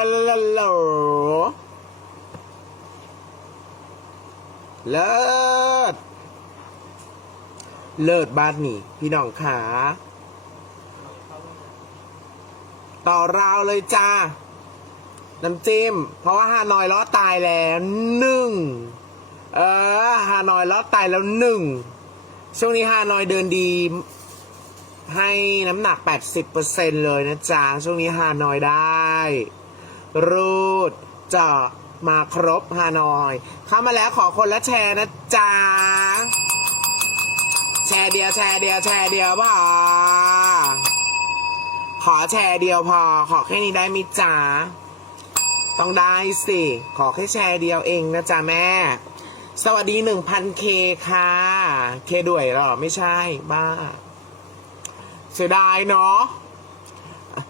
ลาลาลาลาเลิศเลิศบ้านนี่ พี่น้องขาต่อราวเลยจ้า น้ำจิ้ม เพราะว่าฮานอยล้อตายแล้วหนึ่ง เออฮานอยล้อตายแล้วหนึ่ง ช่วงนี้ฮานอยเดินดี ให้น้ำหนัก 80%เลยนะจ๊ะ ช่วงนี้ฮานอยได้ รูดเจาะมาครบฮานอย เข้ามาแล้วขอคนละแชร์นะจ๊ะ แชร์เดียวแชร์เดียวแชร์เดียวพอขอแชร์เดียวพอ ขอแค่นี้ได้มิจ๊ะต้องได้สิ ขอแค่แชร์เดียวเองนะจ๊ะแม่ สวัสดี 1,000เคค่ะ เคด้วยหรอ ไม่ใช่บ้า เสียดายเนาะ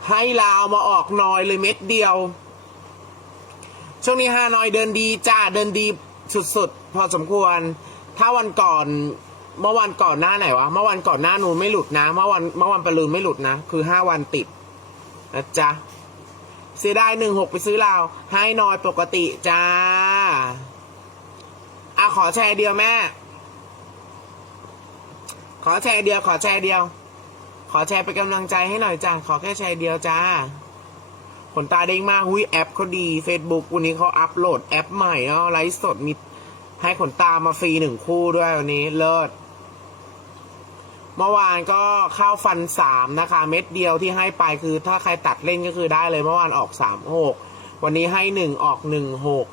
ให้ลาวมาออกนอยเลยเม็ดเดียว ช่วงนี้ฮานอยเดินดีจ้าเดินดีสุดๆ พอสมควร ถ้าวันก่อนเมื่อวันก่อนหน้าไหนวะเมื่อวันก่อนหน้านูนไม่หลุดนะ เมื่อวันเมื่อวันประลืนไม่หลุดนะ คือห้าวันติดนะจ๊ะเสียดายหนึ่งหกไปซื้อลาให้นอยปกติจ้าอะขอแชร์เดียวแม่ ขอแชร์เดียว ขอแชร์เดียว ขอแชร์เป็นกำลังใจให้หน่อยจ้าขอแค่แชร์เดียวจ้า ขนตาเด้งมากหุยแอปเขาดี Facebook วันนี้เขาอัปโหลดแอปใหม่เนาะไลฟ์สดมีให้ขนตามาฟรีหนึ่งคู่ด้วยวันนี้เลิศเมื่อวานก็เข้าฟันสามนะคะ เม็ดเดียวที่ให้ไปคือ ถ้าใครตัดเล่นก็คือได้เลยเมื่อวานออกสามหกวันนี้ให้หนึ่งออกหนึ่งหก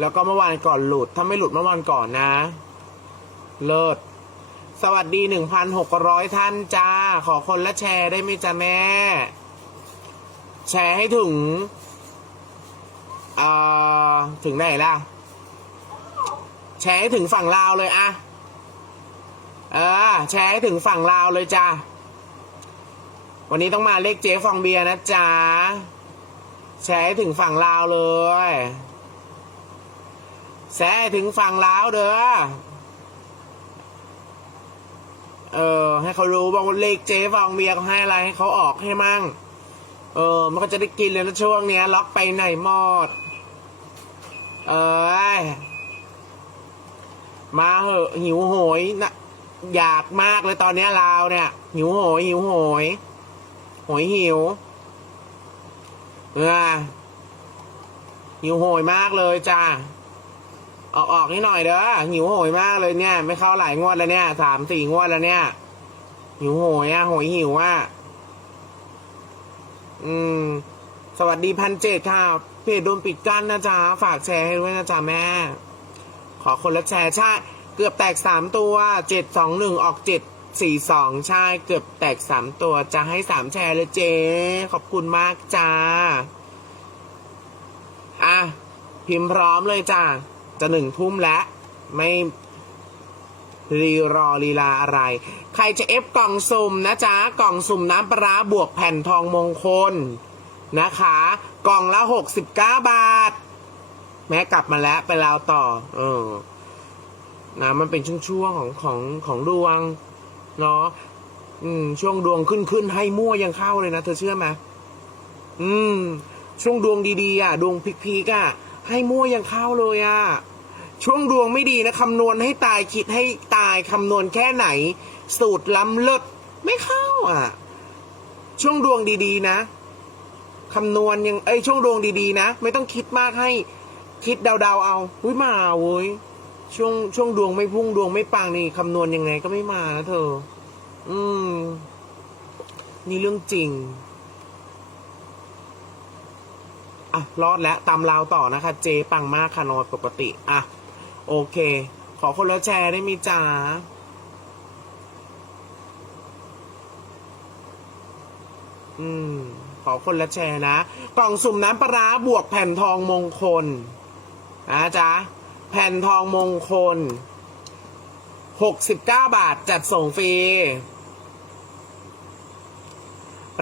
แล้วก็เมื่อวานก่อนหลุด ถ้าไม่หลุดเมื่อวานก่อนนะ เลิศสวัสดีหนึ่งพันหกร้อยท่านจ้า ขอคนละแชร์ได้ไหมจ้าแม่ แชร์ให้ถึงเอ่อถึงไหนล่ะ แชร์ให้ถึงฝั่งลาวเลยอะเออแชร์ให้ถึงฝั่งลาวเลยจ้าวันนี้ต้องมาเลขเจ๊ฟองเบียร์นะจ๊ะแชร์ให้ถึงฝั่งลาวเลยแชร์ให้ถึงฝั่งลาวเด้อเออ ให้เขารู้ว่าเลขเจ๊ฟองเบียร์เขาให้อะไรให้เขาออกให้มั่ง เออ มันก็จะได้กินเลยนะช่วงเนี้ย ล็อกไปไหนหมด เอ้ยมาเหอะหิวโหยนะอยากมากเลยตอนเนี้ยลาวเนี่ย หิวโหยหิวโหยโหยหิวเออหิวโหยมากเลยจ้าออกออกนิดหน่อยเด้อหิวโหยมากเลยเนี่ย ไม่เข้าหลายงวดแล้วเนี่ยสามสี่งวดแล้วเนี่ยหิวโหยอะโหยหิวอะ อืม สวัสดีพันเจ็ดค่ะ เพจโดนปิดกั้นนะจ๊ะ ฝากแชร์ให้ด้วยนะจ๊ะแม่ ขอคนละแชร์ใช่เกือบแตกสามตัวเจ็ดสองหนึ่งออกเจ็ดสี่สองใช่เกือบแตกสามตัวจะให้สามแชร์เลยเจ๊ขอบคุณมากจ้า อะ พิมพ์พร้อมเลยจ้าจะหนึ่งทุ่มแล้วไม่ รีรอลีลาอะไร ใครจะเอฟกล่องสุ่มนะจ๊ะ กล่องสุ่มน้ำปลาบวกแผ่นทองมงคลนะคะ กล่องละหกสิบเก้าบาท แม่กลับมาแล้วไปแล้วต่อ เออนะมันเป็นช่วงๆของของของดวง เนาะอืม ช่วงดวงขึ้นขึ้นให้มั่วยังเข้าเลยนะ เธอเชื่อไหมอืม ช่วงดวงดีๆอะ ดวงพลิกๆอะ ให้มั่วยังเข้าเลยอะ ช่วงดวงไม่ดีนะคำนวณให้ตายคิดให้ายคำนวณแค่ไหน สูตรล้ำเลิศไม่เข้าอะ ช่วงดวงดีๆ นะคำนวณยังเอ้ช่วงดวงดีๆ นะ ไม่ต้องคิดมากให้คิดเดาๆเอาอุ้ยมาเว้ยช่วงช่วงดวงไม่พุ่งดวงไม่ปังนี่คำนวณยังไงก็ไม่มานะเธอ อืม นี่เรื่องจริง อะ รอดแล้วตามราวต่อนะคะ เจปังมากค่ะนอนปกติ อะ โอเค ขอคนละแชร์ได้มีจ้าอืม ขอคนละแชร์นะ กล่องสุ่มน้ำปลาบวกแผ่นทองมงคลนะจ๊ะ แผ่นทองมงคลหกสิบเก้าบาทจัดส่งฟรี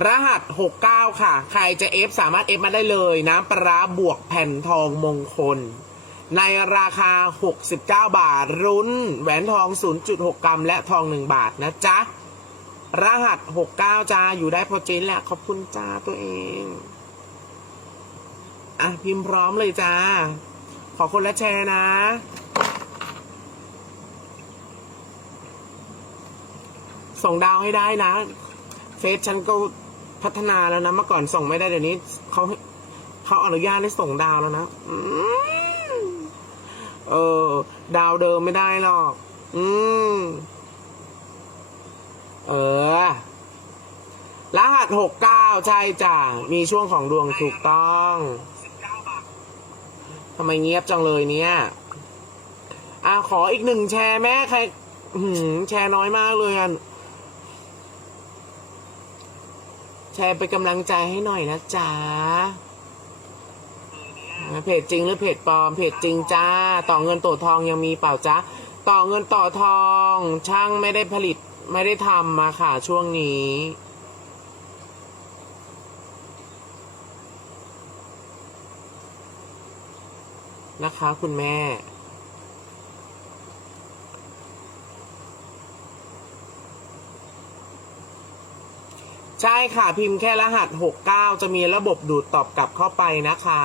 รหัส 69 ค่ะ ใครจะเอฟสามารถเอฟมาได้เลย น้ำปลาร้าบวกแผ่นทองมงคล ในราคา 69 บาท รุ้นแหวนทอง 0.6 กรัม และทอง 1 บาทนะจ๊ะ รหัส 69จ้าอยู่ได้พอเจนแหละขอบคุณจ้าตัวเอง อะ พิมพ์พร้อมเลยจ้า ขอคนละแชร์นะส่งดาวให้ได้นะ เฟซฉันก็พัฒนาแล้วนะ เมื่อก่อนส่งไม่ได้เดี๋ยวนี้เขาเขาอนุญาตให้ส่งดาวแล้วนะอื เออ ดาวเดิมไม่ได้หรอก อืม เออ รหัสหกเก้าใช่จ้ะ มีช่วงของดวงถูกต้องทำไมเงียบจังเลยเนี่ย อะขออีกหนึ่งแชร์แม่ใครหือแชร์น้อยมากเลยอะแชร์เป็นกำลังใจให้หน่อยนะจ๊ะ เพจจริงหรือเพจปลอม เพจจริงจ้า ต่อเงินต่อทองยังมีเปล่าจ๊ะต่อเงินต่อทอง ช่างไม่ได้ผลิตไม่ได้ทำมาค่ะช่วงนี้นะคะคุณแม่ ใช่ค่ะพิมพ์แค่รหัส 69 จะมีระบบดูดตอบกลับเข้าไปนะคะ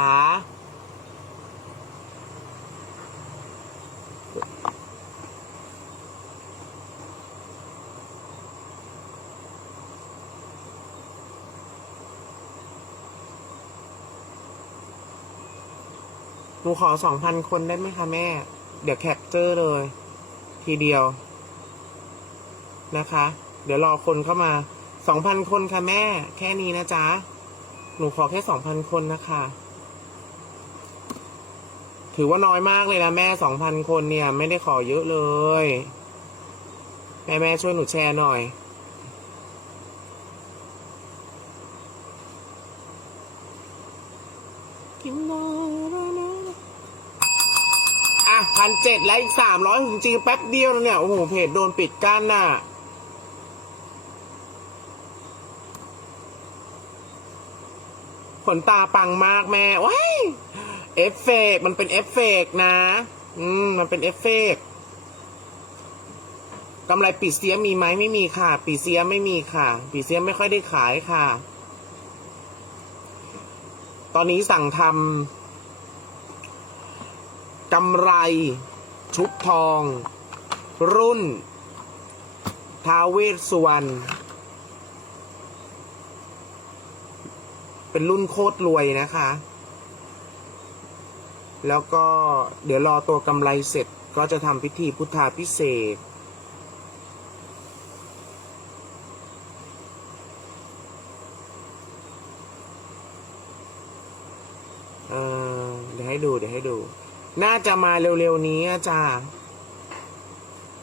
หนูขอ2,000คนได้ไหมคะแม่ เดี๋ยวแคปเจอร์เลย ทีเดียวนะคะ เดี๋ยวรอคนเข้ามา2,000คนค่ะแม่ แค่นี้นะจ๊ะ หนูขอแค่2,000คนนะคะ ถือว่าน้อยมากเลยนะแม่2,000คนเนี่ย ไม่ได้ขอเยอะเลย แม่แม่ช่วยหนูแชร์หน่อยอะ พันเจ็ดแล้วอีกสามร้อยถึงจริงแป๊บเดียวแล้วเนี่ย โอ้โห เพจโดนปิดกั้นน่ะขนตาปังมากแม่ว้ายเอฟเฟกมันเป็นเอฟเฟกนะ อืม มันเป็นเอฟเฟกกำไรปีเสียมีไหมไม่มีค่ะ ปีเสียไม่มีค่ะ ปีเสียไม่ค่อยได้ขายค่ะ ตอนนี้สั่งทำ กำไร ชุบทอง รุ่น ทาวเวสสุวรรณเป็นรุ่นโคตรรวยนะคะ แล้วก็เดี๋ยวรอตัวกำไรเสร็จก็จะทำพิธีพุทธาพิเศษเออเดี๋ยวให้ดู เดี๋ยวให้ดู น่าจะมาเร็วๆนี้อะจ้า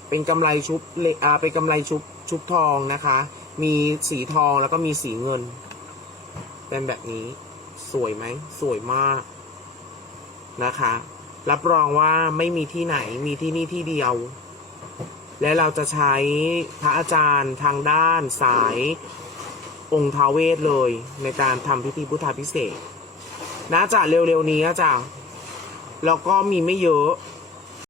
เป็นกำไรชุบเลอ่าเป็นกำไรชุบชุบทองนะคะ มีสีทองแล้วก็มีสีเงิน เป็นแบบนี้สวยไหม สวยมากนะคะ รับรองว่าไม่มีที่ไหนมีที่นี่ที่เดียว และเราจะใช้พระอาจารย์ทางด้านสายองค์ทาวเวสเลยในการทำพิธีพุทธาพิเศษน่าจะเร็วๆนี้จ๊ะ แล้วก็มีไม่เยอะ